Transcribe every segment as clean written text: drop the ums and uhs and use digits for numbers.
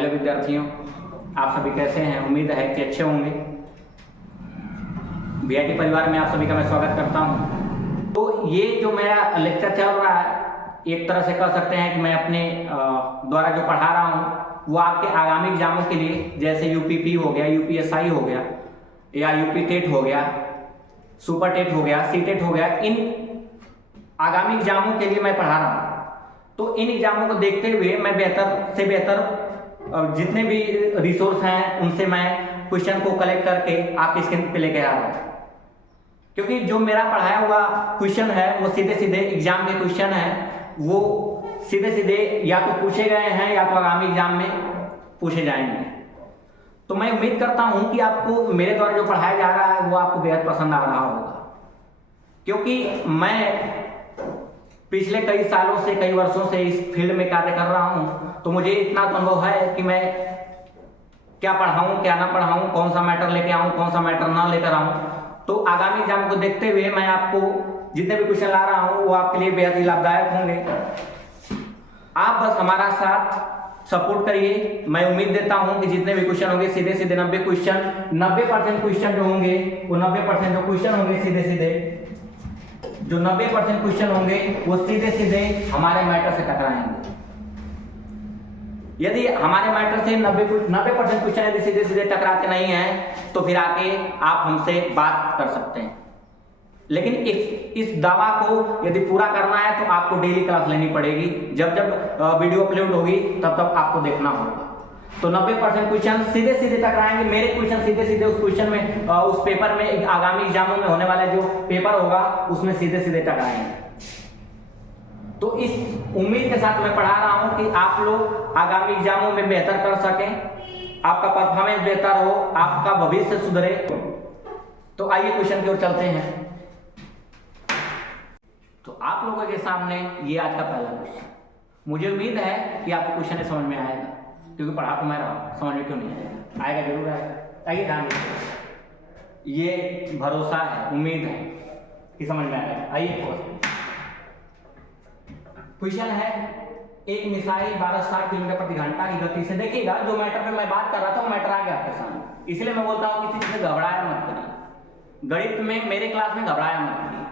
Hello विद्यार्थियों, आप सभी कैसे हैं? उम्मीद है कि अच्छे होंगे। बीआईटी परिवार में आप सभी का मैं स्वागत करता हूं। तो ये जो मेरा लेक्चर चल रहा है, एक तरह से कह सकते हैं कि मैं अपने द्वारा जो पढ़ा रहा हूं वो आपके आगामी एग्जामों के लिए, जैसे यूपीपी हो गया, यूपीएसआई हो गया, या यूपी टेट हो गया, सुपर टेट हो गया, सी टेट हो गया, इन आगामी एग्जामों के लिए मैं पढ़ा रहा हूँ। तो इन एग्जामों को देखते हुए मैं बेहतर से बेहतर जितने भी रिसोर्स हैं उनसे मैं क्वेश्चन को कलेक्ट करके आपकी स्क्रीन पे लेके आ रहा हूँ, क्योंकि जो मेरा पढ़ाया हुआ क्वेश्चन है वो सीधे सीधे एग्जाम के क्वेश्चन है, वो सीधे सीधे या तो पूछे गए हैं या तो आगामी एग्जाम में पूछे जाएंगे। तो मैं उम्मीद करता हूँ कि आपको मेरे द्वारा जो पढ़ाया जा रहा है वो आपको बेहद पसंद आ रहा होगा, क्योंकि मैं पिछले कई सालों से, कई वर्षों से इस फील्ड में कार्य कर रहा हूं। तो मुझे इतना अनुभव है कि मैं क्या पढ़ाऊं, क्या ना पढ़ाऊं, कौन सा मैटर लेके आऊं, कौन सा मैटर ना लेकर आऊं। तो आगामी एग्जाम को देखते हुए मैं आपको जितने भी क्वेश्चन ला रहा हूं वो आपके लिए बेहद ही लाभदायक होंगे। आप बस हमारा साथ सपोर्ट करिए। मैं उम्मीद देता हूं कि जितने भी क्वेश्चन होंगे सीधे सीधे 90% क्वेश्चन जो होंगे वो 90% जो क्वेश्चन होंगे सीधे सीधे जो 90% क्वेश्चन होंगे वो सीधे सीधे हमारे मैटर से टकराएंगे। यदि हमारे मैटर से 90% क्वेश्चन यदि सीधे सीधे टकराते नहीं हैं तो फिर आके आप हमसे बात कर सकते हैं। लेकिन इस दावा को यदि पूरा करना है तो आपको डेली क्लास लेनी पड़ेगी। जब जब वीडियो अपलोड होगी तब तब आपको देखना होगा। तो 90% क्वेश्चन सीधे सीधे टकराएंगे। मेरे क्वेश्चन सीधे सीधे उस क्वेश्चन में, उस पेपर में, आगामी एग्जामों में होने वाला जो पेपर होगा उसमें सीधे सीधे टकराएंगे। तो इस उम्मीद के साथ मैं पढ़ा रहा हूं कि आप लोग आगामी एग्जामों में बेहतर कर सकें, आपका परफॉर्मेंस बेहतर हो, आपका भविष्य सुधरे। तो आइए क्वेश्चन की ओर चलते हैं। तो आप लोगों के सामने ये आज का पहला क्वेश्चन। मुझे उम्मीद है कि आपको क्वेश्चन समझ में आएगा, क्योंकि पढ़ा तो मैं रहा हूं, समझ में क्यों नहीं आएगा? आएगा, जरूर आएगा। आइए ध्यान दीजिए, ये भरोसा है, उम्मीद है कि समझ में आएगा। आइए क्वेश्चन है, एक मिसाइल 1260 किलोमीटर प्रति घंटा की गति से, देखिएगा जो मैटर पे मैं बात कर रहा था वो मैटर आ गया आपके सामने, इसलिए मैं बोलता हूँ किसी चीज से घबराया मत करिए। गणित में मेरे क्लास में घबराया मत करिए।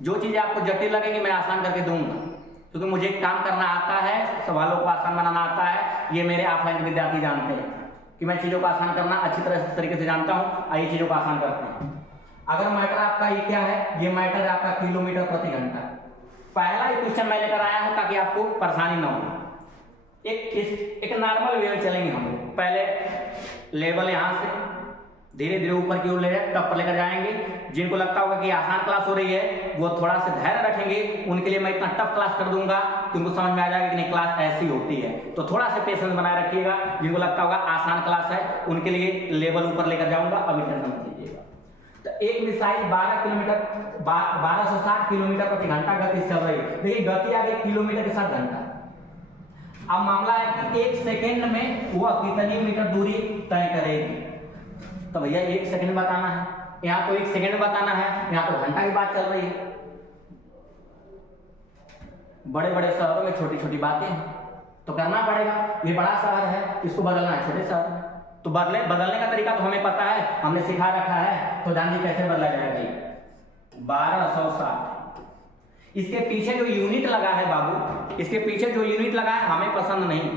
जो चीजें आपको जटिल लगेगी मैं आसान करके दूंगा, क्योंकि मुझे काम करना आता है, सवालों को आसान बनाना आता है। ये मेरे ऑफलाइन विद्यार्थी जानते हैं कि मैं चीजों को आसान करना अच्छी तरीके से जानता हूँ। आइए चीजों को आसान करते हैं। अगर मैटर आपका ये क्या है, ये मैटर है आपका किलोमीटर प्रति घंटा। पहला ही क्वेश्चन मैं लेकर आया हूं ताकि आपको परेशानी ना हो। एक नॉर्मल वे में चलेंगे हम लोग। पहले लेवल यहां से धीरे धीरे ऊपर की ओर ले जाए, टप पर लेकर जाएंगे। जिनको लगता होगा कि आसान क्लास हो रही है वो थोड़ा सा धैर्य रखेंगे, उनके लिए मैं इतना टफ क्लास कर दूंगा कि उनको समझ में आ जाएगा कि नहीं क्लास ऐसी होती है। तो थोड़ा सा पेशेंस बनाए रखिएगा। जिनको लगता होगा आसान क्लास है उनके लिए लेवल ऊपर लेकर जाऊंगा, अभी टेंशन मत लीजिएगा। तो एक मिसाइल 1260 किलोमीटर प्रति घंटा गति से चल रही है। देखिए गति आ गई किलोमीटर के साथ घंटा। अब मामला है कि एक सेकेंड में वह कितनी मीटर दूरी तय करेगी। तो भैया एक सेकंड बताना है, यहाँ तो एक सेकंड बताना है, यहाँ तो घंटा की बात चल रही है। बड़े बड़े शहरों में छोटी छोटी बातें हैं, तो करना पड़ेगा। ये बड़ा शहर है, इसको बदलना है छोटे शहर में। तो बदलने का तरीका तो हमें पता है, हमने सिखा रखा है। तो जानिए कैसे बदला जाएगा। 1260, इसके पीछे जो यूनिट लगा है बाबू, इसके पीछे जो यूनिट लगा है हमें पसंद नहीं।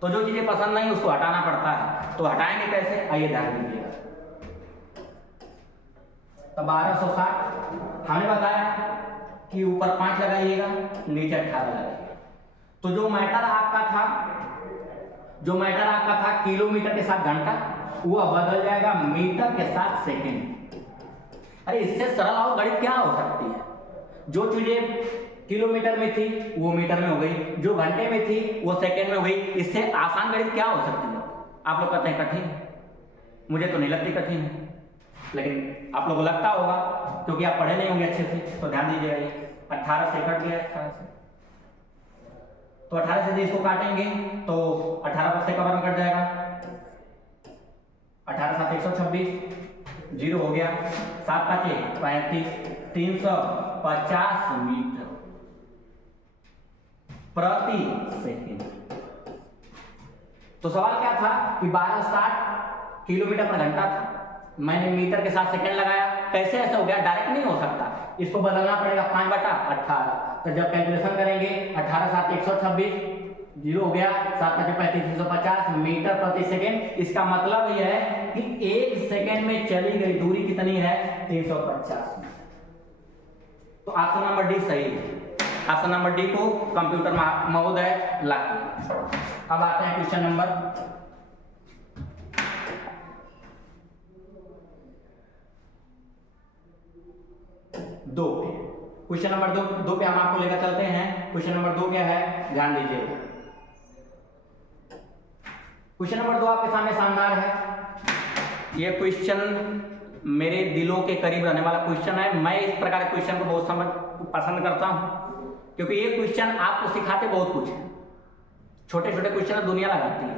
तो जो चीजें पसंद नहीं उसको हटाना पड़ता है। तो हटाएंगे कैसे, आइए ध्यान दीजिएगा। तो 1260 हमने बताया कि ऊपर 5 लगाइएगा, नीचे 18 लगाइएगा। तो जो मैटर आपका था किलोमीटर के साथ घंटा, वो बदल जाएगा मीटर के साथ सेकंड। अरे इससे सरल और गणित क्या हो सकती है? जो चीजें किलोमीटर में थी वो मीटर में हो गई, जो घंटे में थी वो सेकंड में हो गई। इससे आसान गणित क्या हो सकती है? आप लोग कहते हैं कठिन, मुझे तो नहीं लगती कठिन है, लेकिन आप लोगों को लगता होगा क्योंकि आप पढ़े नहीं होंगे अच्छे से। तो ध्यान दीजिएगा, ये 18 से कट गया, 18 से। तो 18 से इसको काटेंगे तो 18 से कवर में कट जाएगा। 18 7 126, 0 हो गया। 7 5 35, 350 मीटर प्रति सेकंड। तो सवाल क्या था कि 1260 किलोमीटर पर घंटा था, मैंने मीटर के साथ सेकंड लगाया। कैसे ऐसा हो गया? डायरेक्ट नहीं हो सकता, इसको बदलना पड़ेगा 5/18। तो जब कैलकुलेशन करेंगे 18 7 126, 0 हो गया, 7 5 35 150 मीटर प्रति सेकंड। इसका मतलब यह है कि 1 सेकंड में चली गई दूरी कितनी है? 350 मीटर। तो ऑप्शन नंबर डी सही है। ऑप्शन नंबर डी को कंप्यूटर महोदय लाइक। अब आते हैं क्वेश्चन नंबर 2 पे। क्वेश्चन नंबर 2 पे हम आपको लेकर चलते हैं। क्वेश्चन नंबर 2 क्या है, ध्यान दीजिएगा। क्वेश्चन नंबर 2 आपके सामने शानदार है। यह क्वेश्चन मेरे दिलों के करीब रहने वाला क्वेश्चन है। मैं इस प्रकार के क्वेश्चन को बहुत पसंद करता हूं, क्योंकि ये क्वेश्चन आपको सिखाते बहुत कुछ है। छोटे छोटे क्वेश्चन दुनिया लगाती है,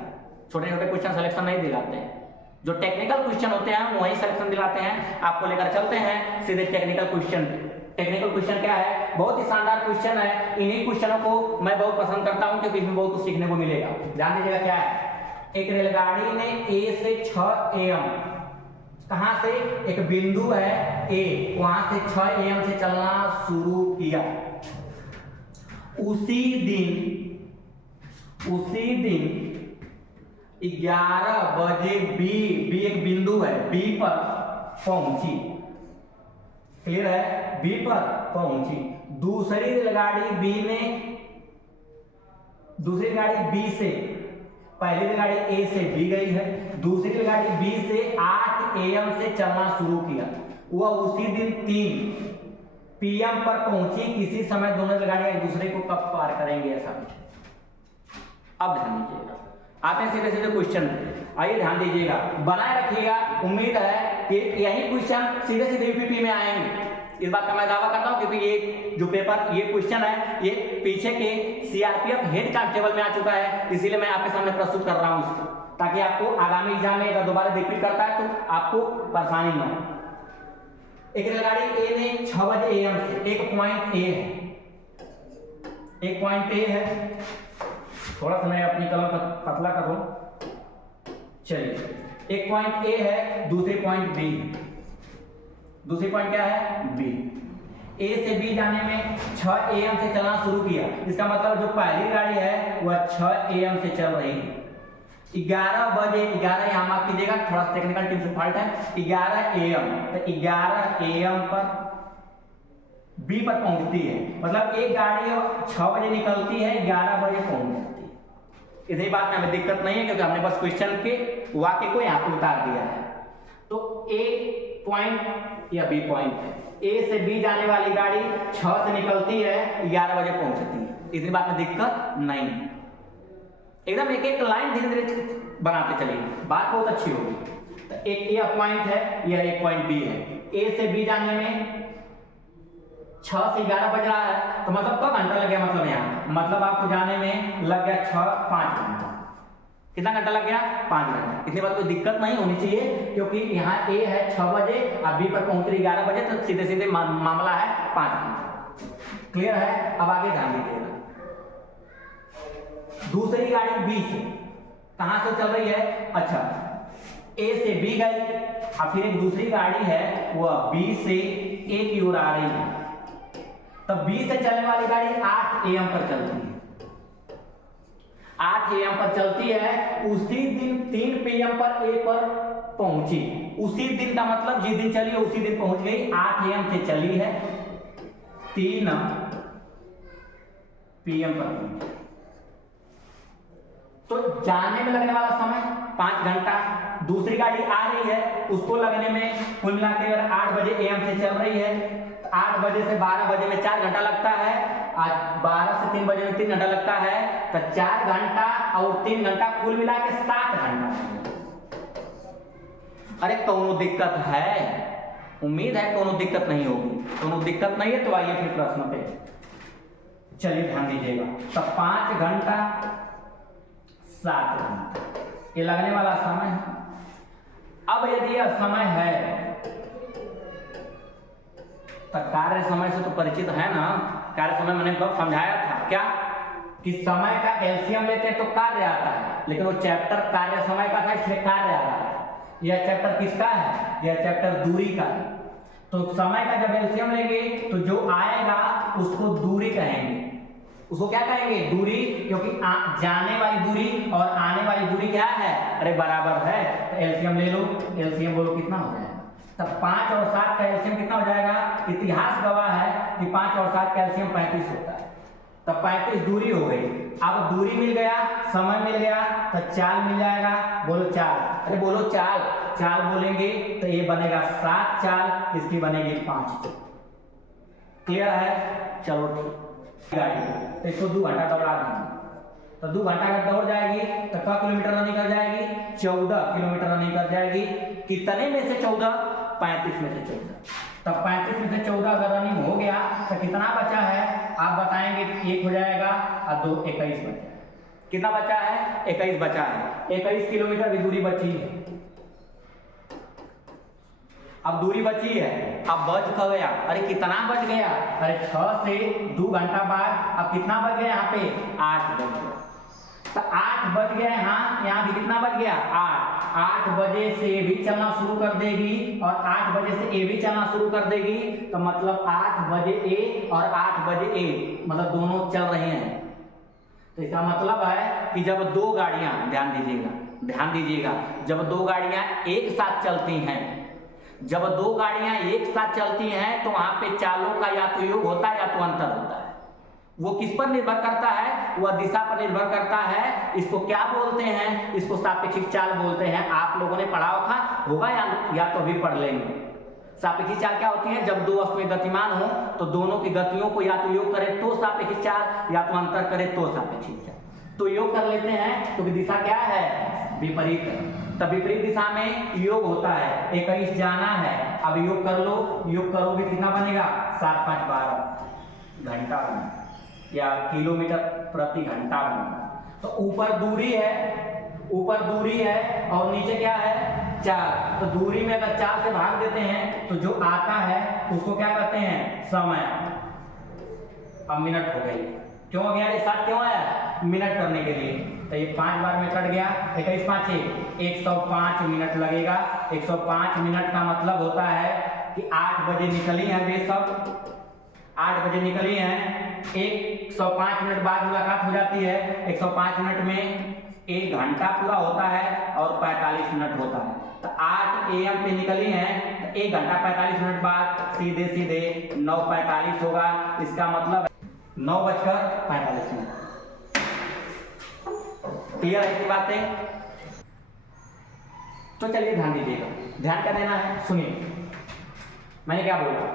छोटे छोटे क्वेश्चन सिलेक्शन नहीं दिलाते हैं। जो टेक्निकल क्वेश्चन होते हैं वही सिलेक्शन दिलाते हैं। आपको लेकर चलते हैं सीधे टेक्निकल क्वेश्चन पे। टेक्निकल क्वेश्चन क्या है? बहुत ही शानदार क्वेश्चन है। इन्हीं क्वेश्चनों को मैं बहुत पसंद करता हूं, क्योंकि इसमें बहुत कुछ सीखने को मिलेगा। ध्यान दीजिएगा क्या है। एक रेलगाड़ी ने ए से 6 AM, कहां से? एक बिंदु है ए, वहां से 6 AM से चलना शुरू किया। उसी दिन 11 बजे बी एक बिंदु है, बी पर पहुंची। क्लियर है? बी पर पहुंची। दूसरी रेलगाड़ी बी से, पहली रेलगाड़ी ए से बी गई है, दूसरी रेलगाड़ी बी से 8 AM से चलना शुरू किया। वह उसी दिन 3 PM पर पहुंची। किसी समय दोनों रेलगाड़ियां एक दूसरे को कब पार करेंगे? ऐसा कुछ। अब ध्यान दीजिएगा, आते हैं सीधे सीधे क्वेश्चन पे। आइए ध्यान दीजिएगा, बनाए रखिएगा। उम्मीद है कि यही क्वेश्चन सीधे सीधे यूपीपी में आएंगे। इस बात का मैं दावा करता हूं, क्योंकि ये जो पेपर, ये क्वेश्चन है, ये पीछे के सीआरपीएफ हेड कांस्टेबल में आ चुका है। इसीलिए मैं आपके सामने प्रस्तुत कर रहा हूं इसको, ताकि आपको आगामी एग्जाम में अगर दोबारा रिपीट करता है तो आपको परेशानी न हो। एक रेलगाड़ी ए ने 6 बजे AM से, एक पॉइंट ए है, थोड़ा सा मैं अपनी कलम पतला कर दूं। चलिए, एक पॉइंट ए है, दूसरे पॉइंट बी। दूसरी पॉइंट क्या है? बी। ए से बी जाने में 6 AM से चलना शुरू किया। इसका मतलब जो पहली गाड़ी है वह 6 AM से चल रही है। 11 बजे, 11 यहां मार्क कीजिएगा, थोड़ा सा टेक्निकल टिप्स फॉल्ट है। 11 AM, तो 11 AM पर बी पर पहुंचती है। मतलब एक गाड़ी 6 बजे निकलती है, 11 बजे पहुंच जाती है। इसी बात में हमें दिक्कत नहीं है, क्योंकि हमने बस क्वेश्चन के वाक्य को यहाँ पे उतार दिया है। तो ए पॉइंट या बी पॉइंट है, ए से बी जाने वाली गाड़ी 6 से निकलती है, 11 बजे पहुंचती है। इसी बात में दिक्कत नहीं है। एकदम एक एक लाइन धीरे धीरे बनाते चलिए, बात बहुत अच्छी होगी। तो एक ए पॉइंट है, यह एक पॉइंट बी है। ए से बी जाने में 6 से 11 बज रहा है, तो मतलब कब घंटा लग गया? मतलब यहाँ मतलब आपको जाने में लग गया 5 घंटा। कितना घंटा लग गया? 5 घंटा। इतनी बात कोई दिक्कत नहीं होनी चाहिए, क्योंकि यहाँ ए है 6 बजे और बी पर पहुंच रही 11 बजे, तो सीधे सीधे मामला है 5 घंटा। क्लियर है? अब आगे ध्यान दीजिएगा। दूसरी गाड़ी बी से कहां से चल रही है? अच्छा, ए से बी गई और फिर एक दूसरी गाड़ी है, वह बी से ए की ओर आ रही है। तब बी से चलने वाली गाड़ी 8 AM पर चलती है। 8 AM पर चलती है। उसी दिन 3 PM पर ए पर पहुंची। उसी दिन का मतलब जिस दिन चली उसी दिन पहुंच गई। 8 AM से चली है, 3 PM पर पहुंची। तो जाने में लगने वाला समय 5 घंटा। दूसरी गाड़ी आ रही है, उसको लगने में कुल मिलाकर 8 बजे AM से चल रही है, 8 बजे से 12 बजे में 4 घंटा लगता है। आज 12 से 3 बजे में 3 घंटा लगता है। तो 4 घंटा और 3 घंटा कुल मिला के 7 घंटा। अरे कोनो दिक्कत है? उम्मीद है कोनो दिक्कत नहीं होगी। कोनो दिक्कत नहीं है तो आइए फिर प्रश्न पे चलिए, ध्यान दीजिएगा। तो 5 घंटा 7 घंटा ये लगने वाला समय है। अब यदि यह समय है तो कार्य समय से तो परिचित है ना। कार्य समय मैंने कब समझाया था क्या? कि समय का एलसीएम लेते हैं तो कार्य आता है। लेकिन वो चैप्टर कार्य समय का था, इसलिए कार्य आ रहा है। यह चैप्टर किसका है? यह चैप्टर दूरी का है। तो समय का जब एलसीएम लेंगे तो जो आएगा उसको दूरी कहेंगे। उसको क्या कहेंगे? दूरी, क्योंकि जाने वाली दूरी और आने वाली दूरी क्या है? अरे बराबर है। तो एलसीएम ले लो, एलसीएम बोलो कितना हो जाएगा? तब 5 और 7 का एलसीएम कितना हो जाएगा? इतिहास गवाह है कि 5 और 7 का एलसीएम 35 होता है। तब 35 दूरी हो गई। अब दूरी मिल गया, समय मिल गया, तो चाल मिल जाएगा। बोलो चाल, अरे बोलो चाल। चाल बोलेंगे तो ये बनेगा 7 चाल, इसकी बनेगी 5 चाल। क्लियर है? चलो ठीक। गाड़ी तो इसको 2 घंटा दौड़ा देंगे। तो 2 घंटा अगर दौड़ जाएगी तो कितना किलोमीटर रनिंग कर जाएगी? 14 किलोमीटर रनिंग कर जाएगी। कितने में से 14? 35 में से 14। तब 35 में से 14 अगर रनिंग हो गया तो कितना बचा है आप बताएंगे? 1 हो जाएगा और 2 21 बचा है। कितना बचा है? 21 बचा है। 21 किलोमीटर की दूरी बची है। अब दूरी बची है, अब बज कब गया? अरे कितना बज गया? अरे 6 से 2 घंटा बाद अब कितना बज गया? यहाँ पे 8 बज गया। तो 8 बज गया, यहाँ भी कितना बज गया? 8 बजे से ए भी चलना शुरू कर देगी और 8 बजे से ए भी चलना शुरू कर देगी। तो मतलब 8 बजे ए और 8 बजे ए, मतलब दोनों चल रहे हैं। तो इसका मतलब है कि जब 2 गाड़ियां, ध्यान दीजिएगा, जब 2 गाड़ियां एक साथ चलती हैं, जब 2 गाड़ियां एक साथ चलती हैं तो वहां पे चालों का या तो योग होता है या तो अंतर होता है। वो किस पर निर्भर करता है? वह दिशा पर निर्भर करता है। इसको क्या बोलते हैं? इसको सापेक्षिक चाल बोलते हैं। आप लोगों ने पढ़ा होगा या तो अभी पढ़ लेंगे। सापेक्षिक चाल क्या होती है? जब 2 वस्तुएं गतिमान हो तो दोनों की गतियों को या तो योग करे तो सापेक्षिक चाल, या तो अंतर करे तो सापेक्षिक चाल। तो योग कर लेते हैं, क्योंकि दिशा क्या है? विपरीत है। तब विपरीत दिशा में योग होता है। 21 जाना है, अब योग कर लो। योग करोगे कितना बनेगा? 7 5 12 घंटा बनेगा या किलोमीटर प्रति घंटा बनेगा। तो ऊपर दूरी है और नीचे क्या है? चाल। तो दूरी में अगर 4 से भाग देते हैं तो जो आता है उसको क्या कहते हैं? समय। अब मिनट हो गई। क्यों हो गया? 7 क्यों आया? मिनट करने के लिए। तो ये 5 बार में कट गया। 21 5 105 मिनट लगेगा। 105 मिनट का मतलब होता है कि 8 बजे निकली है वे सब, 8 बजे निकली हैं। 105 मिनट बाद मुलाकात हो जाती है। 105 मिनट में 1 घंटा पूरा होता है और 45 मिनट होता है। तो 8 AM पे निकली हैं तो 1 घंटा 45 मिनट बाद सीधे 9:45 होगा। इसका मतलब 9:45 मिनट। क्लियर है की बातें? तो चलिए ध्यान दीजिएगा, ध्यान क्या देना है? सुनिए, मैंने क्या बोला?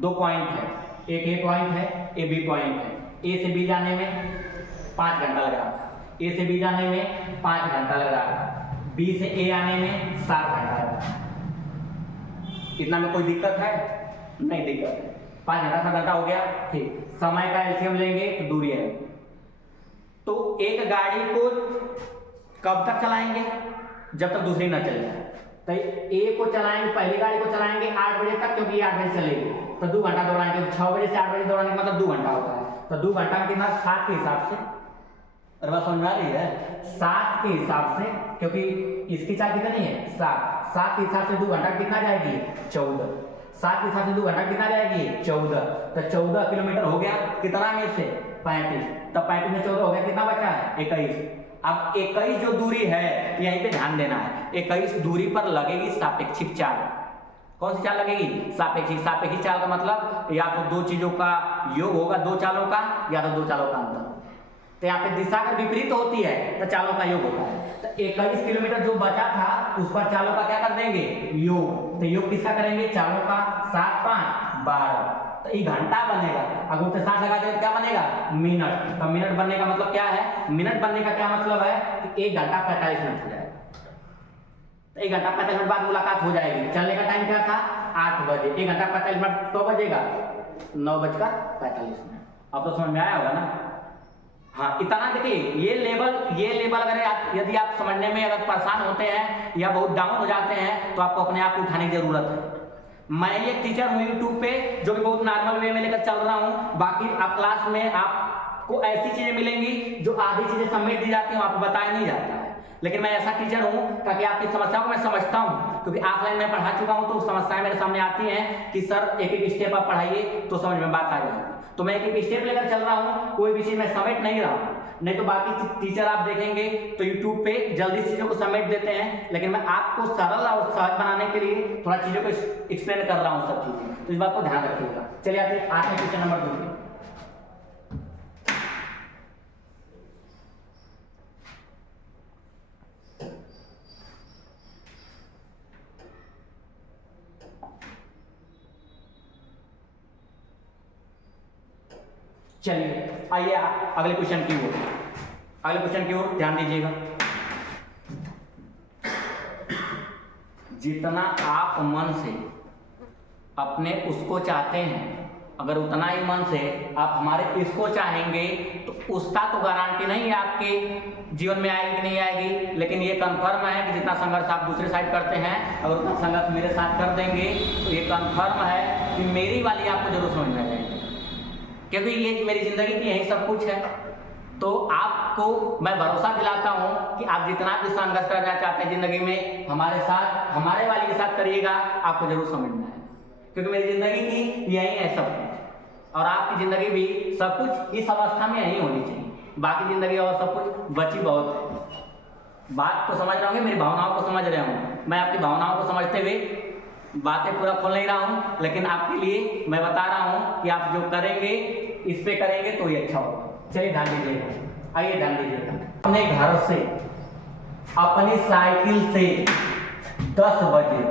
2 पॉइंट है, एक ए पॉइंट है, ए बी पॉइंट है। ए से बी जाने में 5 घंटा लग रहा था, ए से बी जाने में 5 घंटा लग रहा था, बी से ए आने में 7 घंटा लग रहा था। इतना में कोई दिक्कत है? नहीं दिक्कत है। 5 घंटा 7 घंटा हो गया, ठीक। समय का एलसीएम लेंगे तो दूरी है। तो एक गाड़ी को कब तक चलाएंगे? जब तक दूसरी न चले। तो ए को चलाएंगे, पहली गाड़ी को चलाएंगे 8 बजे तक, क्योंकि ये 8 बजे चलेगी। तो 2 घंटा दौड़ाएंगे। 6 बजे से 8 बजे दौड़ाने का मतलब 2 घंटा होता है। तो 2 घंटा में कितना? 7 के हिसाब से। अरे बात समझ में आ रही है? 7 के हिसाब से, क्योंकि इसकी चाल कितनी है? 7 के हिसाब से 2 घंटा कितना जाएगी? 14। 7 के हिसाब से 2 घंटा कितना जाएगी? 14। तो 14 किलोमीटर हो गया। कितना में से? 35। तब 35 में 14 हो गया, कितना बचा है? 21। अब 21 जो दूरी है, यहीं पे ध्यान देना है। 21 दूरी पर लगेगी सापेक्षिक चाल। कौन सी चाल लगेगी? सापेक्षिक। सापेक्षिक चाल का मतलब या तो 2 चीजों का योग होगा, 2 चालों का, या तो 2 चालों का अंतर। तो यहाँ पे दिशा अगर विपरीत होती है तो चालों का योग होता है। तो 21 किलोमीटर जो बचा था उस पर चालों का क्या कर देंगे? योग। तो योग किसका करेंगे? चालों का। 7 5 12। तो ये घंटा बनेगा। अगर उसे 60 लगा दें तो क्या बनेगा? मिनट। तो मिनट बनने का मतलब क्या है? मिनट बनने का क्या मतलब है कि 1 घंटा 45 मिनट हो जाएगा। तो 1 घंटा 45 मिनट बाद मुलाकात हो जाएगी। चलने का टाइम क्या था? 8 बजे। 1 घंटा 45 मिनट तो बजेगा 9:45 मिनट। अब तो समझ में आया होगा ना? हाँ, इतना देखिए, ये लेवल अगर यदि आप समझने में अगर परेशान होते हैं या बहुत डाउन हो जाते हैं तो आपको अपने आप को उठाने की जरूरत है। मैं एक टीचर हूँ यूट्यूब पे जो कि बहुत नॉर्मल वे में लेकर चल रहा हूँ। बाकी आप क्लास में आप आपको ऐसी चीजें मिलेंगी जो आधी चीजें समेट दी जाती हैं, आपको बताया नहीं जाता है। लेकिन मैं ऐसा टीचर हूं ताकि आपकी समस्याओं को मैं समझता हूं, क्योंकि ऑफलाइन में पढ़ा चुका हूं तो समस्याएं मेरे सामने आती हैं कि सर एक एक स्टेप आप पढ़ाइए तो समझ में बात आ जाएगी। तो मैं एक एक स्टेप लेकर चल रहा हूं, कोई भी चीज मैं समेट नहीं रहा हूं। नहीं तो बाकी टीचर आप देखेंगे तो YouTube पे जल्दी चीजों को समेट देते हैं, लेकिन मैं आपको सरल और सहज बनाने के लिए थोड़ा चीजों को एक्सप्लेन कर रहा हूं सब चीजें, तो इस बात को ध्यान रखिएगा। चलिए आते हैं क्वेश्चन नंबर 2 पे। चलिए आइए अगले क्वेश्चन की ओर, अगले क्वेश्चन की ओर ध्यान दीजिएगा। जितना आप मन से अपने उसको चाहते हैं, अगर उतना ही मन से आप हमारे इसको चाहेंगे तो उसका तो गारंटी नहीं है आपके जीवन में आएगी कि नहीं आएगी, लेकिन ये कंफर्म है कि जितना संघर्ष आप दूसरे साइड करते हैं अगर उतना संघर्ष मेरे साथ कर देंगे तो ये कंफर्म है कि मेरी वाली आपको जरूर समझ में आएगी, क्योंकि ये मेरी जिंदगी की यही सब कुछ है। तो आपको मैं भरोसा दिलाता हूं कि आप जितना भी संघर्ष करना चाहते हैं जिंदगी में हमारे साथ, हमारे वाली के साथ करिएगा, आपको जरूर समझ में आएगा, क्योंकि मेरी जिंदगी की यही है सब कुछ, और आपकी जिंदगी भी सब कुछ इस अवस्था में यही होनी चाहिए। बाकी जिंदगी और सब कुछ बची बहुत है। बात को समझ रहे होंगे, मेरी भावनाओं को समझ रहे होंगे। मैं आपकी भावनाओं को समझते हुए बातें पूरा खोल नहीं रहा हूं, लेकिन आपके लिए मैं बता रहा हूं कि आप जो करेंगे इस पे करेंगे तो ही अच्छा होगा। चलिए ध्यान दीजिएगा, आइए ध्यान दीजिएगा। अपने घर से अपनी साइकिल से 10 बजे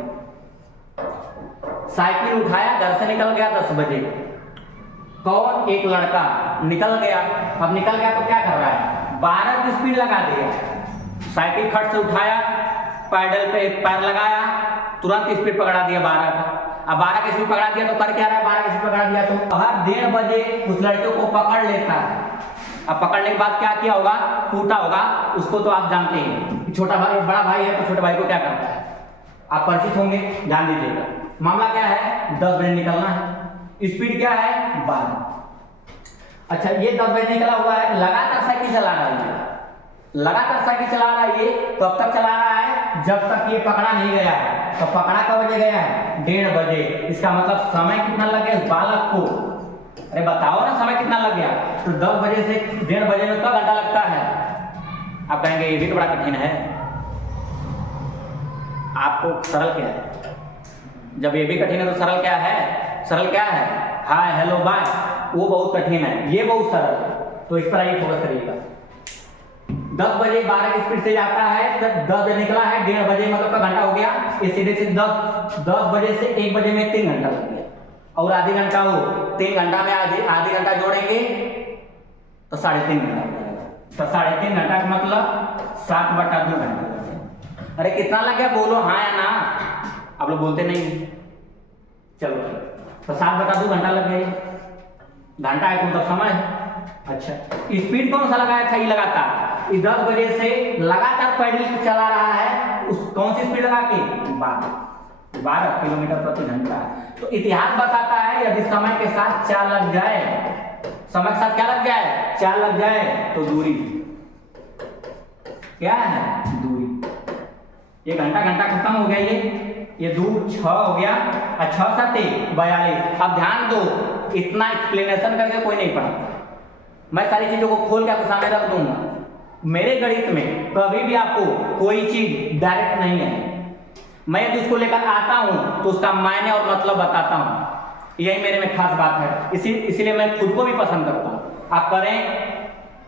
साइकिल उठाया, घर से निकल गया 10 बजे। कौन? एक लड़का निकल गया। अब निकल गया तो क्या कर रहा है? 12 की स्पीड लगा दिया। साइकिल खट से उठाया, पैडल पे पैर लगाया, तुरंत स्पीड पकड़ा दिया 12 का। अब 12 की स्पीड पकड़ा दिया तो कर क्या रहा है? 12 की स्पीड पकड़ा दिया तो हर 1:30 बजे उस लड़के को पकड़ लेता है। अब पकड़ने के बाद क्या किया होगा? कूटा होगा उसको, तो आप जानते हैं। छोटा भाई, बड़ा भाई है तो छोटे भाई को क्या करता है, आप परिचित होंगे, ध्यान दीजिएगा। मामला क्या है? 10 बजे निकलना है, स्पीड क्या है? 12। अच्छा, ये 10 बजे निकला हुआ है, लगातार साइकिल चला रहा है, लगातार साइकिल चला रहा है। ये कब तक चला रहा है? जब तक ये पकड़ा नहीं गया है। तो पकड़ा कब बजे गया है? 1:30 बजे। इसका मतलब समय कितना लग गया इस बालक को? अरे बताओ ना, समय कितना लग गया? तो 10 बजे से 1:30 बजे में कितना घंटा लगता है? आप कहेंगे ये भी तो बड़ा कठिन है। आपको सरल क्या है? जब ये भी कठिन है तो सरल क्या है? सरल क्या है? हाय हेलो बाय, वो बहुत कठिन है, ये बहुत सरल है। तो इस पर आइए फोकस करिएगा। 10 बजे 12 की स्पीड से जाता है, जब 10 बजे निकला है, 1:30 बजे मतलब का घंटा हो गया। ये सीधे से 10 बजे से 1 बजे में 3 घंटा लग गया, और आधी घंटा हो, 3 घंटा में आधी घंटा जोड़ेंगे तो 3.5 घंटा हो जाएगा। तो 3.5 घंटा का मतलब 7/2 घंटा। अरे कितना लग गया? बोलो हाँ या ना, आप लोग बोलते नहीं। चलो तो 7/2 घंटा लग गया। घंटा है तो मतलब समय है। अच्छा, स्पीड कौन सा लगाया था? ये लगातार 10 बजे से लगातार पैडल चला रहा है। उस कौन सी स्पीड लगा के? 12 किलोमीटर प्रति घंटा। तो इतिहास बताता है यदि समय के साथ चाल लग जाए, समय के साथ क्या लग जाए? चाल लग जाए तो दूरी क्या है? दूरी। ये घंटा खत्म हो गया। ये दूर 6 हो गया, 6 7 42। अब ध्यान दो, इतना एक्सप्लेनेशन करके कोई नहीं पढ़ाता। मैं सारी चीजों को खोल के आपके सामने रख दूंगा। मेरे गणित में कभी भी आपको कोई चीज डायरेक्ट नहीं है। मैं यदि उसको लेकर आता हूं तो उसका मायने और मतलब बताता हूं। यही मेरे में खास बात है, इसीलिए मैं खुद को भी पसंद करता हूं। आप करें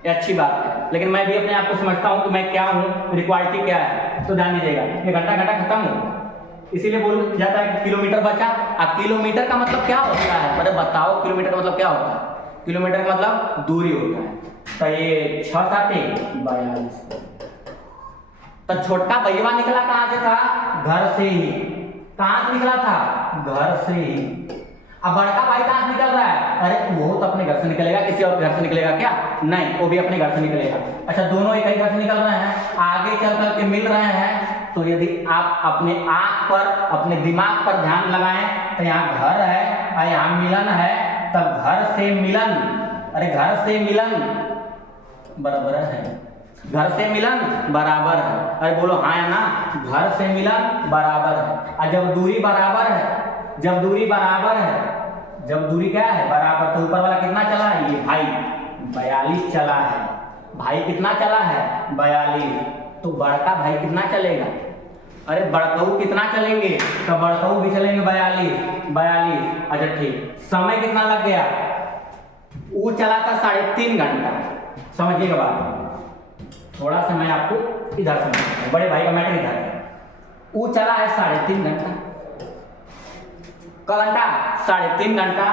ये अच्छी बात है, लेकिन मैं भी अपने आप को समझता हूं कि मैं क्या हूं, मेरी क्वालिटी क्या है। तो ध्यान दीजिएगा, ये घंटा खत्म हो, इसीलिए बोल जाता है कि किलोमीटर बचा। अब किलोमीटर का मतलब क्या होता है? अरे बताओ, किलोमीटर का मतलब क्या होता है? किलोमीटर का मतलब दूरी होता है। तो ये 6 7 42। तो छोटा भैया निकला कहां से था? घर से ही। कहां से निकला था? घर से ही। अब बड़का भाई कहां से निकल रहा है? अरे वो तो अपने घर से निकलेगा, किसी और घर से निकलेगा क्या? नहीं, वो भी अपने घर से निकलेगा। अच्छा, दोनों एक ही घर से निकल रहे हैं, आगे चल करके मिल रहे हैं। तो यदि आप अपने आंख पर, अपने दिमाग पर ध्यान लगाएं तो यहाँ घर है और यहाँ मिलन है। तब घर से मिलन, अरे घर से मिलन बराबर है। घर से मिलन बराबर है, अरे बोलो हाँ या ना, घर से मिलन बराबर है। और जब दूरी बराबर है, जब दूरी बराबर है, जब दूरी क्या है बराबर, तो ऊपर वाला कितना चला है, ये भाई 42 चला है। भाई कितना चला है 42, तो बड़का भाई कितना चलेगा, अरे बड़कऊ कितना चलेंगे, तो बड़कऊ भी चलेंगे 42। अच्छा ठीक, समय कितना लग गया, वो चला था 3.5 घंटा। समझिएगा बात, थोड़ा सा मैं आपको इधर समझाता हूं, बड़े भाई का मैटर इधर है। वो चला है 3.5 घंटा, का घंटा 3.5 घंटा,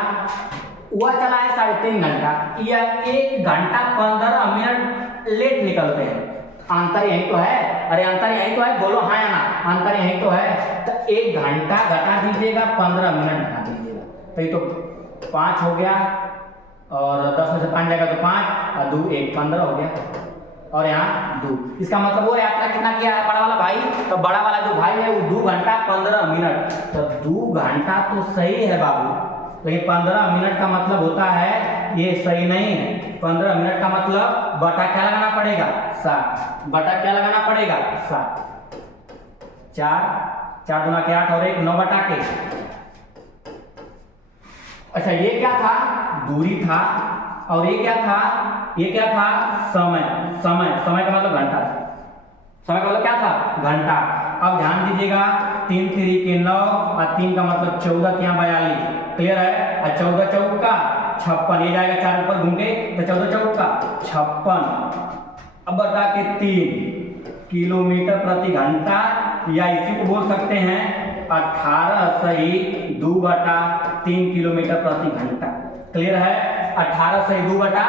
वह चला है 3.5 घंटा, यह 1 घंटा 15 मिनट लेट निकलते हैं। अंतर यही तो है, अरे अंतर यही तो है, बोलो हाँ या ना, अंतर यही तो है। तो 1 घंटा घटा दीजिएगा, 15 मिनट घटा दीजिएगा, तो ये तो 5 हो गया, और 10 में से 5 जाएगा तो 5 और 2 1 15 हो गया, और यहाँ 2। इसका मतलब वो यात्रा कितना किया है बड़ा वाला भाई, तो बड़ा वाला जो भाई है वो 2 घंटा 15 मिनट। तो 2 घंटा तो सही है बाबू, लेकिन 15 मिनट का मतलब होता है ये सही नहीं है। 15 मिनट का मतलब बटा क्या लगाना पड़ेगा 7, बटा क्या लगाना पड़ेगा 7, 4 दूना के 8 और 1 9 बटा के। अच्छा ये क्या था, दूरी था, और ये क्या था, ये क्या था समय। समय का मतलब घंटा, समय का मतलब क्या था घंटा। अब ध्यान दीजिएगा, 3 3 के 9 और 3 का मतलब 14 के यहाँ 42, क्लियर है। और 14 चौका 56, ये जाएगा 4 ऊपर घूम के, तो 14 चौका 56। अब बता के 3 किलोमीटर प्रति घंटा, या इसी को बोल सकते हैं 18 सही 2 बटा 3 किलोमीटर प्रति घंटा, क्लियर है। 18 सही 2 बटा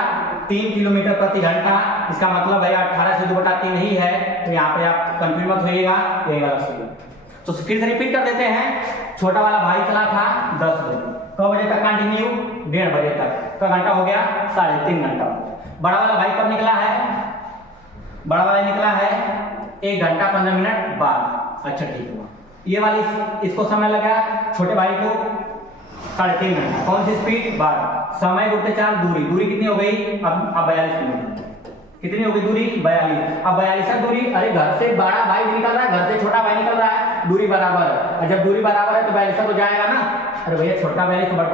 3 किलोमीटर प्रति घंटा, इसका मतलब है 18 से 2 बटा 3 ही है, तो यहाँ पे आप कंफ्यूज मत होइएगा, ये गलत सही। तो फिर से रिपीट कर देते हैं, छोटा वाला भाई चला था 10 बजे, कब बजे तक कंटिन्यू 1:30 बजे तक, का घंटा हो गया 3.5 घंटा। बड़ा वाला भाई कब निकला है, बड़ा वाला निकला है 1 घंटा 15 मिनट बाद। अच्छा ठीक हुआ, ये वाली इसको समय लगा छोटे भाई को 3.5 घंटा, कौन सी स्पीड 12, समय गुणित 4 दूरी, दूरी कितनी हो गई अब 42 किलोमीटर, कितनी हो गई दूरी 42। अब 42 दूरी, अरे घर से बड़ा भाई निकल रहा है, घर से छोटा भाई निकल रहा है, दूरी बराबर है, और जब दूरी बराबर है तो 42 तो जाएगा ना, अरे भैया छोटा 42 बड़ा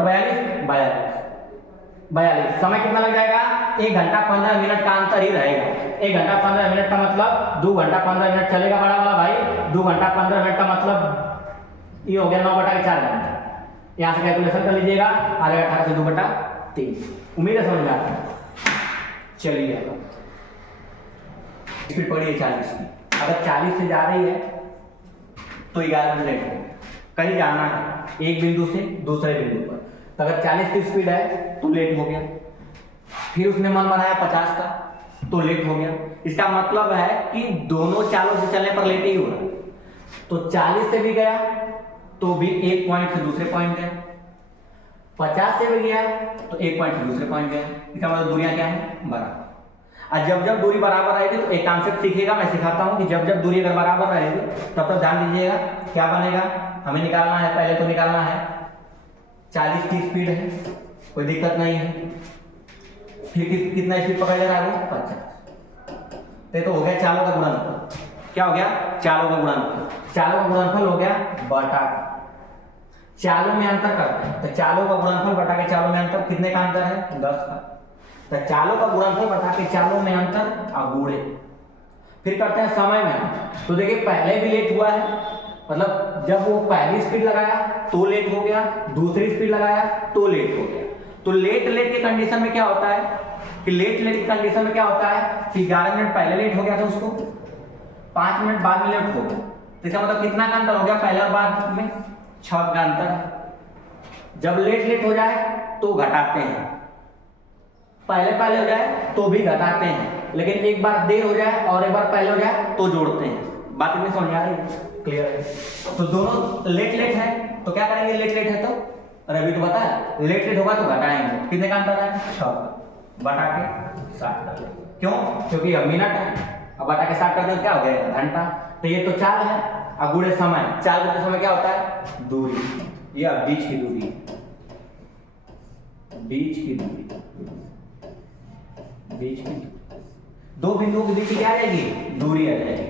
42, समय कितना लग जाएगा 1 घंटा 15 मिनट का अंतर ही रहेगा। 1 घंटा 15 मिनट का मतलब 2 घंटा 15 मिनट चलेगा बड़ा वाला भाई, 2 घंटा 15 मिनट का मतलब ये हो गया 9 बटा 4 घंटा। यहाँ से कैलकुलेशन कर लीजिएगा, आ जाएगा 18 से 2 बटा 3। उम्मीद है समझ में आता है। चलिए स्पीड पकड़िए 40 की, अगर 40 से जा रही है तो 11 मिनट लेट हो, कहीं जाना है एक बिंदु से दूसरे बिंदु पर, तो अगर 40 की स्पीड है तो लेट हो गया। फिर उसने मन बनाया 50 का, तो लेट हो गया। इसका मतलब है कि दोनों चालों से चलने पर लेट ही हो रहा, तो 40 से भी गया तो भी एक पॉइंट से दूसरे पॉइंट गया, 50 से भी गया तो एक पॉइंट से दूसरे पॉइंट गया। इसका मतलब दूरियां क्या है बराबर। और जब जब दूरी बराबर रहेगी तो एक कॉन्सेप्ट सीखिएगा, मैं सिखाता हूं कि जब जब दूरी अगर बराबर रहेगी तब तक ध्यान दीजिएगा क्या बनेगा, हमें निकालना है, पहले तो निकालना है 40 की स्पीड है, कोई दिक्कत नहीं है। फिर कितना स्पीड पकड़ ले रहा है वो 50, तो हो गया चालों का गुणनफल। क्या हो गया चालों का गुणनफल, चालों का गुणनफल हो गया बटा, चालों में अंतर करते हैं तो चालों का गुणनफल बटा के चालों में अंतर, कितने का अंतर है 10 का, तो चालों का गुणनफल बटा के चालों में अंतर अगुणे। फिर करते हैं समय में, तो देखिए पहले भी लेट हुआ है, मतलब जब वो पहली स्पीड लगाया तो लेट हो गया, दूसरी स्पीड लगाया तो लेट हो गया। तो लेट की कंडीशन में क्या होता है कि लेट की कंडीशन में क्या होता है कि 11 मिनट पहले लेट हो गया था उसको, 5 मिनट बाद में लेट हो गया, तो इसका मतलब कितना का अंतर हो गया पहले और बाद में 6 का अंतर। जब लेट हो जाए तो घटाते हैं, पहले हो जाए तो भी घटाते हैं, लेकिन एक बार देर हो जाए और एक बार पहले हो जाए तो जोड़ते हैं। बात इतनी समझ आ रही है, क्लियर है। तो दोनों लेट है तो क्या करेंगे, लेट है तो, अरे अभी तो बता है लेट होगा तो घटाएंगे, कितने का अंतर है 6 बटा के 60, क्यों क्योंकि अब मिनट है, अब बटा के 60 करते तो क्या हो गया घंटा। तो ये तो चाल है, अब गुणे समय, चाल गुणे समय क्या होता है दूरी, ये बीच की दूरी, बीच की दूरी, दो बिंदुओं के बीच की क्या आ जाएगी, दूरी आ जाएगी।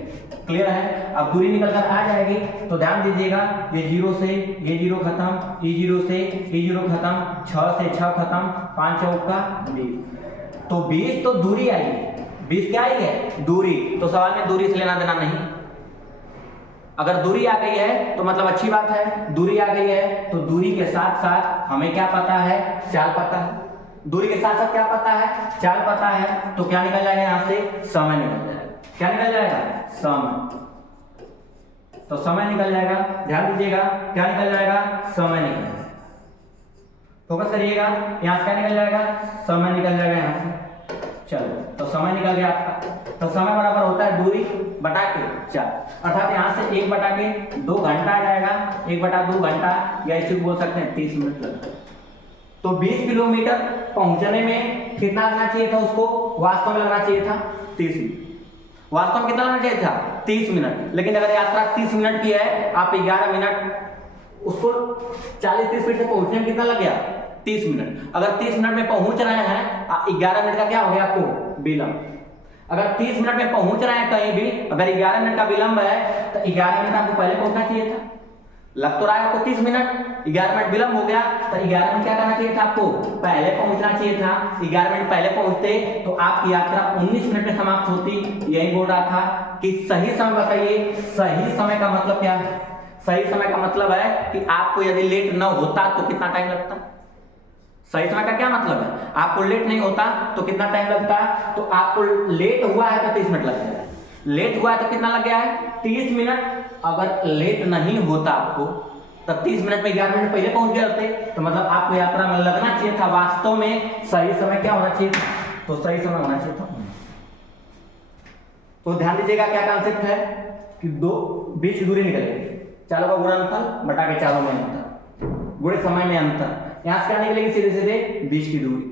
क्लियर है। अब दूरी निकल कर आ जाएगी तो ध्यान दीजिएगा, ये 0 से ये 0 खत्म, ये 0 से ये 0 खत्म, 6 से 6 खत्म, 5 चौका 20। तो 20 तो दूरी आई, 20 क्या आई है, दूरी। तो सवाल में दूरी से लेना देना नहीं। अगर दूरी आ गई है तो मतलब अच्छी बात है, दूरी आ गई है तो दूरी के साथ साथ हमें क्या पता है, चाल पता है। दूरी के साथ साथ क्या पता है, चाल पता है। तो क्या निकल जाएगा यहाँ से, समय निकल जाएगा। क्या निकल जाएगा, समय। तो समय निकल जाएगा, ध्यान दीजिएगा, क्या निकल जाएगा, समय निकल जाएगा। फोकस करिएगा, यहाँ से क्या निकल जाएगा, समय निकल जाएगा यहाँ से। चलो, तो समय निकल गया आपका। तो समय बराबर होता है दूरी बटा के चाल, अर्थात यहाँ से 1 बटा के 2 घंटा आ जाएगा, 1 बटा 2 घंटा, या इसे बोल सकते हैं 30 मिनट लगता है। तो 20 किलोमीटर पहुंचने में कितना लगना चाहिए था उसको, वास्तव में लगना चाहिए था 30 मिनट। वास्तव में कितना लगना चाहिए था, 30 मिनट। लेकिन अगर यात्रा 30 मिनट की है, आप 11 मिनट, उसको 40-30 स्पीड से पहुंचने में कितना लग गया, 30 मिनट। अगर 30 मिनट में पहुंच रहे हैं, 11 मिनट का क्या हो गया आपको, विलंब। अगर 30 मिनट में पहुंच रहे हैं कहीं भी, अगर 11 मिनट का विलंब है तो 11 मिनट आपको पहले पहुंचना चाहिए था। लग तो रहा है आपको 30 मिनट, 11 मिनट विलंब हो गया, तो 11 मिनट क्या करना चाहिए था आपको, पहले पहुंचना चाहिए था। 11 मिनट पहले पहुंचते तो आपकी यात्रा 19 मिनट में समाप्त होती। यही बोल रहा था कि सही समय बताइए। सही समय का मतलब क्या है, सही समय का मतलब है कि आपको यदि लेट न होता तो कितना टाइम लगता। सही समय का क्या मतलब है, आपको लेट नहीं होता तो कितना टाइम लगता। तो आपको लेट हुआ है तो 30 मिनट लग गया है, लेट हुआ है तो कितना लग गया है, 30 मिनट। अगर लेट नहीं होता आपको तो 30 मिनट में 11 मिनट पहले पहुंच गए होते, तो मतलब आपको यात्रा में लगना चाहिए था। वास्तव में सही समय क्या होना चाहिए था, तो सही समय होना चाहिए था। तो ध्यान दीजिएगा क्या कॉन्सेप्ट है कि दो बीच की दूरी निकलेगी, चालों का गुणनफल बटा के चालों में अंतर, गुणे समय में अंतर। यहां से क्या निकलेगी, सीधे सीधे बीच की दूरी।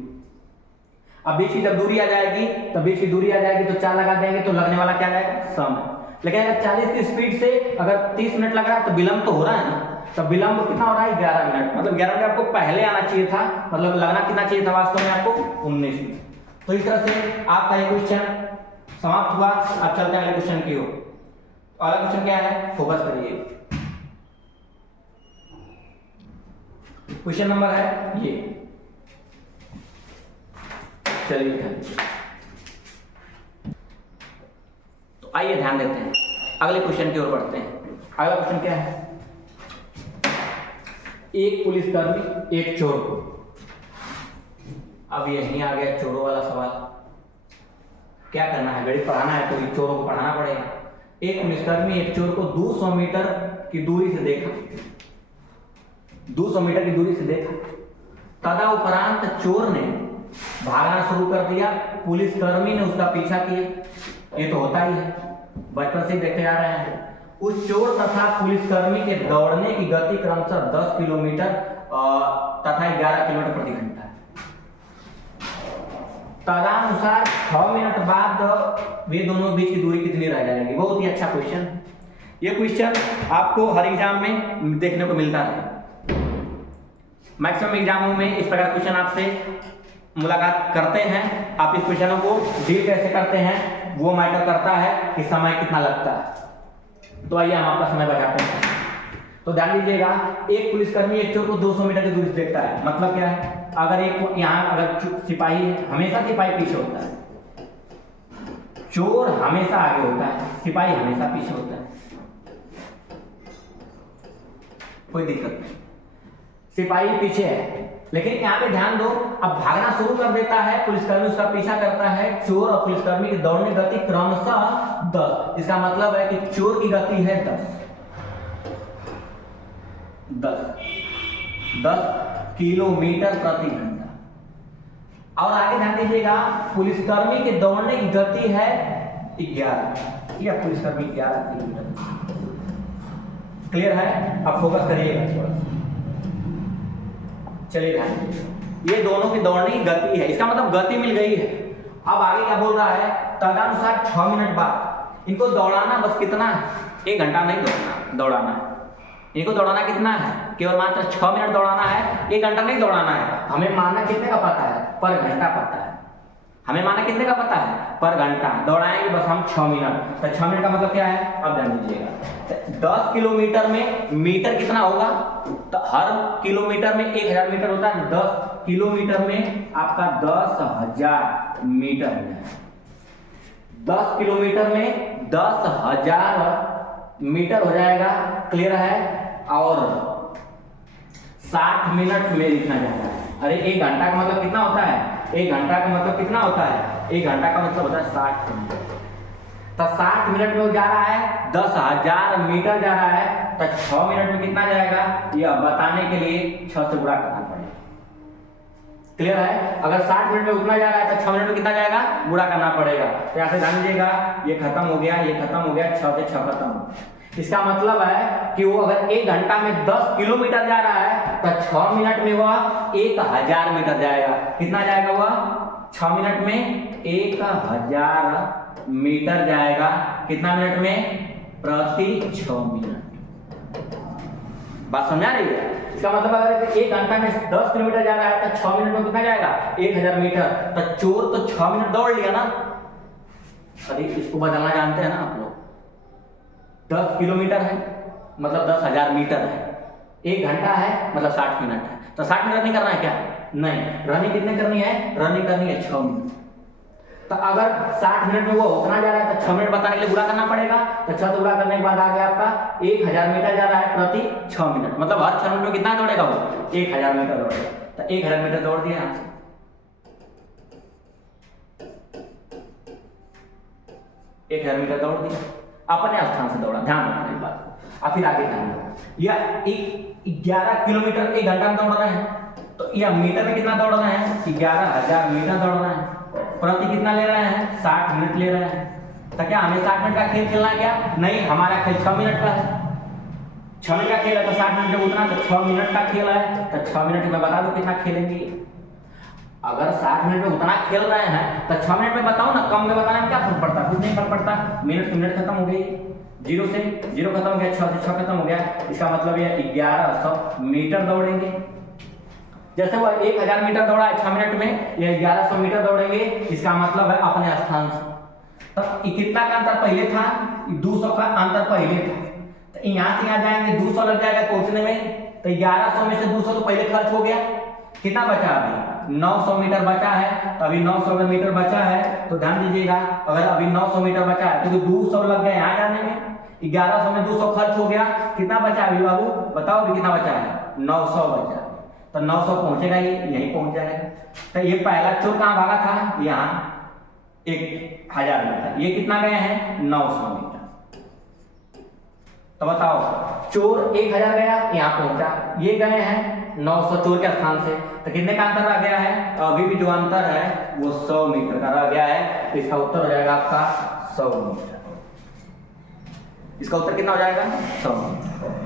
अब बीच की जब दूरी आ जाएगी, तो बीच की दूरी आ जाएगी तो चाल लगा देंगे, तो लगने वाला क्या आएगा, समय। लेकिन अगर 40 की स्पीड से अगर 30 मिनट लग रहा है तो विलंब तो हो रहा है ना, तो विलंब कितना हो रहा है, 11 मिनट। मतलब 11 मिनट आपको पहले आना चाहिए था, मतलब लगना कितना चाहिए था वास्तव में आपको, 19 मिनट। तो इस तरह से आपका ये क्वेश्चन समाप्त हुआ। अब चलते हैं अगले क्वेश्चन की ओर। अगला क्वेश्चन क्या है, फोकस करिए। क्वेश्चन नंबर है ये, चलिए तो आइए ध्यान देते हैं, अगले क्वेश्चन की ओर बढ़ते हैं। अगला क्वेश्चन क्या है, एक पुलिसकर्मी एक चोर को, अब यही आ गया चोरों वाला सवाल। क्या करना है, गणित पढ़ाना है तो चोरों को पढ़ाना पड़ेगा। एक पुलिसकर्मी एक चोर को 200 मीटर की दूरी से देखा, 200 मीटर की दूरी से देखा। तदुपरांत चोर ने भागना शुरू कर दिया, पुलिसकर्मी ने उसका पीछा किया। ये तो होता ही है, बचपन से देखते आ रहे हैं। उस चोर तथा पुलिसकर्मी के दौड़ने की गति क्रमशः 10 किलोमीटर तथा 11 किलोमीटर प्रति घंटा है। तदनुसार 6 मिनट बाद वे दोनों बीच की दूरी कितनी रह जाएगी। बहुत ही अच्छा क्वेश्चन है ये। क्वेश्चन आपको हर एग्जाम में देखने को मिलता है, मैक्सिमम एग्जामों में इस प्रकार क्वेश्चन आपसे मुलाकात करते हैं। आप इस क्वेश्चनों को डील कैसे करते हैं वो मैटर करता है कि समय कितना लगता है। तो आइए हम आपका समय बचाते हैं। तो ध्यान दीजिएगा, एक पुलिसकर्मी एक चोर को 200 मीटर की दूरी से देखता है। मतलब क्या है, अगर एक यहाँ अगर सिपाही है, हमेशा सिपाही पीछे होता है, चोर हमेशा आगे होता है, सिपाही हमेशा पीछे होता है, कोई दिक्कत नहीं, सिपाही पीछे है। लेकिन यहाँ पे ध्यान दो, अब भागना शुरू कर देता है, पुलिसकर्मी उसका पीछा करता है। चोर और पुलिसकर्मी की दौड़ने की गति क्रमशः 10, इसका मतलब है कि चोर की गति है 10 किलोमीटर प्रति घंटा। और आगे ध्यान दीजिएगा, पुलिसकर्मी के दौड़ने की गति है 11, या पुलिसकर्मी 11 किलोमीटर। क्लियर है, अब फोकस करिएगा थोड़ा सा। चलिए ध्यान दीजिए, ये दोनों की दौड़ने की गति है, इसका मतलब गति मिल गई है। अब आगे क्या बोल रहा है, तदनुसार 6 मिनट बाद इनको दौड़ाना बस कितना है, 1 घंटा नहीं दौड़ाना है। इनको दौड़ाना कितना है, केवल मात्र 6 मिनट दौड़ाना है, 1 घंटा नहीं दौड़ाना है। हमें मानना कितने का पता है, पर घंटा पता है। हमें माना कितने का पता है, पर घंटा दौड़ाएंगे बस हम 6 मिनट। तो 6 मिनट का मतलब क्या है, अब जान लीजिएगा। 10 किलोमीटर में मीटर कितना होगा, तो हर किलोमीटर में 1000 मीटर होता है। 10 किलोमीटर में आपका 10,000 मीटर हो जाएगा। 10 किलोमीटर में 10,000 मीटर हो जाएगा। क्लियर है। और 60 मिनट में लिखना जाता है। अरे 1 घंटा का मतलब कितना होता है, 1 घंटा का मतलब कितना होता है, 1 घंटा का मतलब होता है 60 मिनट। तो 60 मिनट में वो जा रहा है 10,000 मीटर जा रहा है। तो 6 मिनट में कितना जाएगा, यह बताने के लिए 6 से गुणा करना पड़ेगा। क्लियर है। अगर 60 मिनट में उतना जा रहा है तो 6 मिनट में कितना जाएगा, गुणा करना पड़ेगा। तो यहाँ से ध्यान दीजिएगा, ये खत्म हो गया, ये खत्म हो गया, 6 से 6 खत्म हो गया। इसका मतलब है कि वो अगर 1 घंटा में 10 किलोमीटर जा रहा है तो 6 मिनट में वह 1000 मीटर जाएगा। कितना जाएगा वह, 6 मिनट में 1000 मीटर जाएगा। कितना मिनट में, प्रति 6 मिनट। बात समझा रही है। इसका मतलब अगर 1 घंटा में 10 किलोमीटर जा रहा है तो 6 मिनट में कितना जाएगा, 1000 मीटर। तो चोर तो 6 मिनट दौड़ लिया ना। अरे इसको बदलना जानते हैं ना आप लोग। 10 किलोमीटर है मतलब 10,000 मीटर है। 1 घंटा है मतलब 60 मिनट है। तो 60 मिनट रनिंग करना है क्या, नहीं। रनिंग कितने करनी है, रनिंग करनी है 6 मिनट। तो अगर 60 मिनट में वो उतना जा रहा है तो 6 मिनट बताने के लिए गुणा करना पड़ेगा। तो 6 से गुणा करने के बाद आ गया आपका 1000 मीटर जा रहा है प्रति 6 मिनट। मतलब हर 6 मिनट में कितना दौड़ेगा वो, 1000 मीटर दौड़ेगा। तो 1000 मीटर दौड़ दिया, 1000 मीटर दौड़ दिया, अपने स्थान से दौड़ा। ध्यान रखना इस बात को। अब फिर आगे ध्यान दो, या 11 किलोमीटर 1 घंटा में दौड़ रहे हैं। तो यह मीटर में कितना दौड़ रहे हैं, 11,000 मीटर दौड़ रहे हैं। प्रति कितना ले रहे हैं, 60 मिनट ले रहे हैं। तो क्या हमें 60 मिनट का खेल खेलना है क्या, नहीं। हमारा खेल 6 मिनट का है। 6 मिनट का खेल है तो 60 मिनट में उतना, तो 6 मिनट का खेल है। तो 6 मिनट में बता दो कितना खेलेंगे। अगर 60 मिनट में उतना खेल रहे हैं तो 6 मिनट में बताओ ना। कम में बताने में क्या फर्क पड़ता है, कुछ नहीं फर्क पड़ता। मिनट से मिनट खत्म हो गई, 0 से 0 खत्म हो गया, 6 से 6 खत्म हो गया। इसका मतलब ये 1100 मीटर दौड़ेंगे। जैसे वो 1000 मीटर दौड़ा है 6 मिनट में, ये 1100 मीटर दौड़ेंगे। इसका मतलब है अपने स्थान से। तब कितना का अंतर पहले था, 200 का अंतर पहले था। तो यहाँ से यहाँ जाएंगे 200 लग जाएगा पहुंचने में। तो 1100 में से 200 तो पहले खर्च हो गया। कितना बचा, अभी 900 मीटर बचा है। तो अभी 900 मीटर बचा है तो ध्यान दीजिएगा, अगर अभी 900 मीटर बचा है तो 200 लग गया यहाँ जाने में। 1100 में 200 खर्च हो गया। कितना बचा अभी बाबू, बताओ अभी कितना बचा है, 900 बचा। तो 900 पहुंचेगा, ये यहीं पहुंच जाएगा। तो ये पहला चोर कहाँ भागा था, यहाँ 1000 मीटर। ये कितना गए हैं, 900 मीटर। तो बताओ, चोर 1000 गया, यहाँ पहुंचा। ये गए हैं 900 चोर के स्थान से। तो कितने का अंतर रह गया है, तो अभी भी जो अंतर है वो 100 मीटर का रह गया है। तो इसका उत्तर हो जाएगा आपका 100 मीटर। इसका उत्तर कितना हो जाएगा, 100 मीटर।